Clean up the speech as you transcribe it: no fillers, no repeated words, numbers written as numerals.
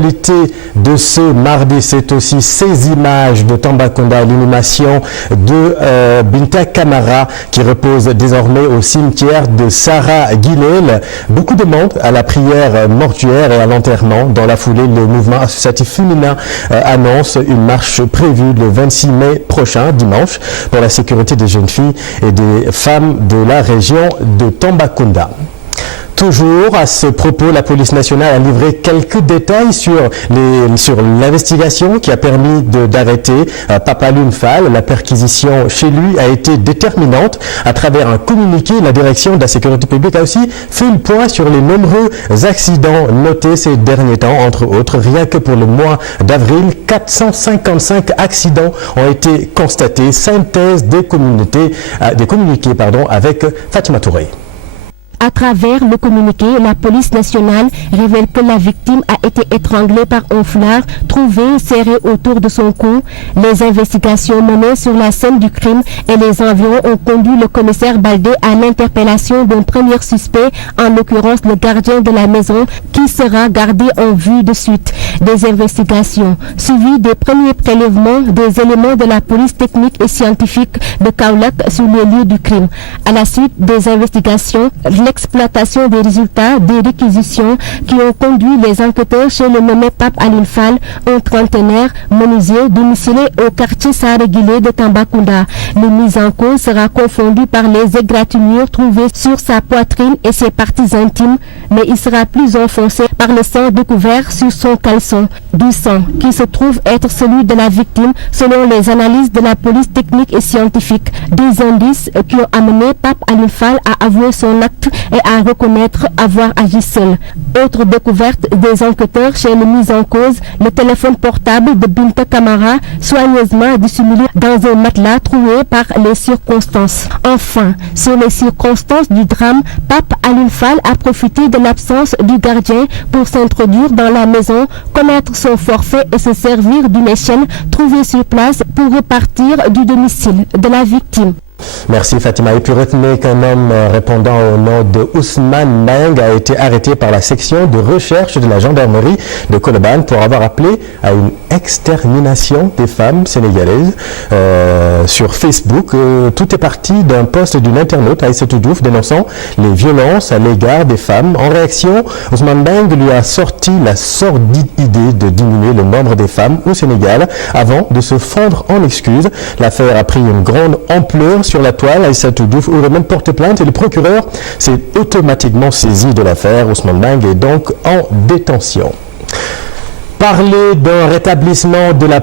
L'actualité de ce mardi, c'est aussi ces images de Tambacounda, l'inhumation de Binta Camara qui repose désormais au cimetière de Sarah Guilel. Beaucoup de monde à la prière mortuaire et à l'enterrement. Dans la foulée, le mouvement associatif féminin annonce une marche prévue le 26 mai prochain, dimanche, pour la sécurité des jeunes filles et des femmes de la région de Tambacounda. Toujours à ce propos, la police nationale a livré quelques détails sur l'investigation qui a permis d'arrêter Papa Alioune Fall. La perquisition chez lui a été déterminante. À travers un communiqué, la direction de la sécurité publique a aussi fait le point sur les nombreux accidents notés ces derniers temps. Entre autres, rien que pour le mois d'avril, 455 accidents ont été constatés. Synthèse des communiqués avec Fatima Touré. À travers le communiqué, la police nationale révèle que la victime a été étranglée par un foulard trouvé serré autour de son cou. Les investigations menées sur la scène du crime et les environs ont conduit le commissaire Baldé à l'interpellation d'un premier suspect, en l'occurrence le gardien de la maison, qui sera gardé en vue de suite. Des investigations suivies des premiers prélèvements des éléments de la police technique et scientifique de Kaolack sur les lieux du crime. À la suite des investigations, l'exploitation des résultats des réquisitions qui ont conduit les enquêteurs chez le nommé Pape Alioune Fall, un trentenaire menuisier domicilié au quartier Sarah Guilel de Tambacounda. Le mis en cause sera confondu par les égratignures trouvées sur sa poitrine et ses parties intimes, mais il sera plus enfoncé par le sang découvert sur son caleçon. Du sang qui se trouve être celui de la victime selon les analyses de la police technique et scientifique. Des indices qui ont amené Pape Alioune Fall à avouer son acte et à reconnaître avoir agi seul. Autre découverte des enquêteurs chez le mis en cause, le téléphone portable de Binta Camara, soigneusement dissimulé dans un matelas trouvé par les circonstances. Enfin, sur les circonstances du drame, Pape Alioune Fall a profité de l'absence du gardien pour s'introduire dans la maison, commettre son forfait et se servir d'une échelle trouvée sur place pour repartir du domicile de la victime. Merci Fatima. Et puis retenez qu'un homme répondant au nom de Ousmane Meng a été arrêté par la section de recherche de la gendarmerie de Colobane pour avoir appelé à une extermination des femmes sénégalaises sur Facebook. Tout est parti d'un post d'une internaute, Aïssatou Diouf, dénonçant les violences à l'égard des femmes. En réaction, Ousmane Meng lui a sorti la sordide idée de diminuer le nombre des femmes au Sénégal avant de se fondre en excuses. L'affaire a pris une grande ampleur sur la toile. Aïssatou Diouf aurait même porté plainte et le procureur s'est automatiquement saisi de l'affaire. Ousmane Meng est donc en détention. Parler d'un rétablissement de la